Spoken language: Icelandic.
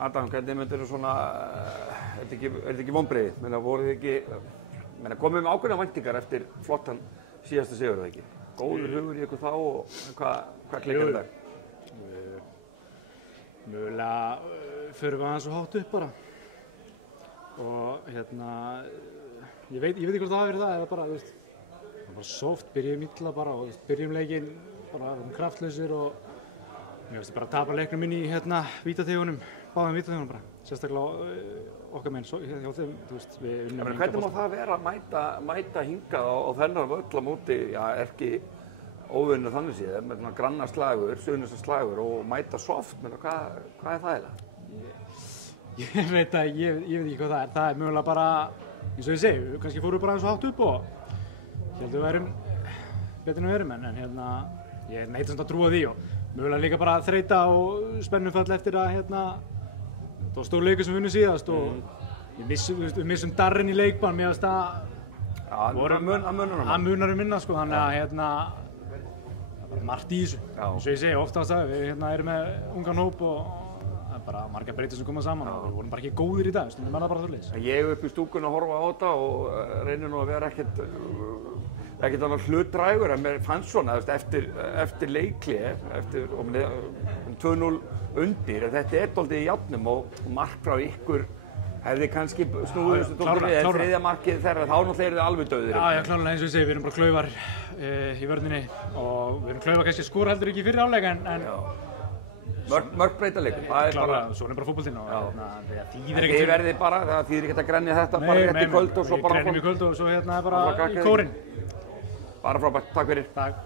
Adam, hvernig myndir þú svona, er þetta ekki vonbrigði? Voruð þið ekki, komið með ákveðnar væntingar eftir flottan síðasta sigur, eða ekki? Góður hugur í ykkur þá og hvað klikkar þetta? Mögulega förum við aðeins svo hátt upp bara. Og ég veit ekki hvort það hafi verið það, eða bara, þú veist, það var bara soft, byrjum illa bara og byrjum leikinn, bara kraftlausir og mér finnst bara að tapa leiknum inn í vítategunum, báðum vítategunum bara, sérstaklega okkar menn hjá þeim, þú veist, við unnum hingað. Hvernig má það vera að mæta hingað á þennan völl á móti, ekki óvinnu þannig séð, með svona granna slagur, suðnesta slagur og mæta soft, hvað er það eiginlega? Ég veit ekki hvað það er. Það er mögulega bara, eins og ég segi, kannski fórum við bara aðeins svo hátt upp og héldum við værum betur en við erum, en ég neita samt að trúa því og mögulega líka bara þreyta og spennufall eftir að það var stór leikur sem við unnum síðast og við missum darrinn í leikbann, mér finnst að munar minna sko, þannig að það er bara margt í þessu. Eins og ég segi, oftast að við erum með ungan hóp og það er bara margar breytur sem koma saman og við vorum bara ekki góðir í dag, stundum er það bara svoleiðis. Ég upp í stúkunni að horfa á þetta og reynir nú að vera ekkert annað hlutdrægur, en mér fannst svona eftir leikhlé, eftir 2-0 undir, að þetta er dálítið í járnum og mark frá ykkur hefði kannski snúið þessu dálítið við, en þriðja markið þeirra, þá náttúrulega eru þið alveg dauðir. Já, klárlega, eins og ég segi, við erum bara klaufar í vörninni og við erum klaufar kannski skora heldur ekki í fyrri hálfleik, en mörg breyta leikur, það er bara... Svona er bara fótboltinn og það þýðir ekkert... Þið verðið bara, það þýðir ekkert að grenja þetta bara rétt í kvöld og svo bara... Við grenjum í kvöld og svo bara í kórinn. Bara frábært, takk fyrir. Takk.